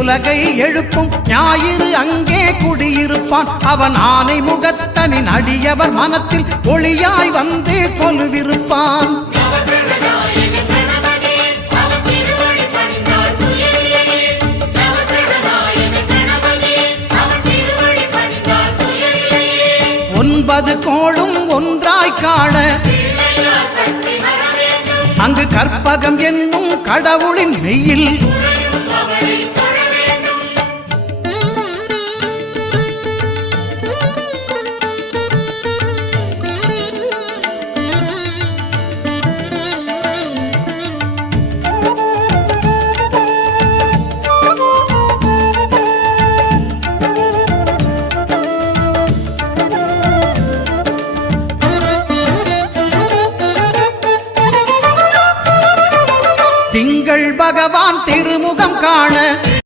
உலகை எழுப்பும் ஞாயிறு அங்கே குடியிருப்பான். அவன் ஆனை முகத்தனின் அடியவர் மனத்தில் ஒளியாய் வந்து கொலுவிருப்பான். ஒன்பது கோளும் ஒன்றாய் காண அங்கு கற்பகம் என்னும் கடவுளின் மெய்யில் திங்கள் பகவான் திருமுகம் காண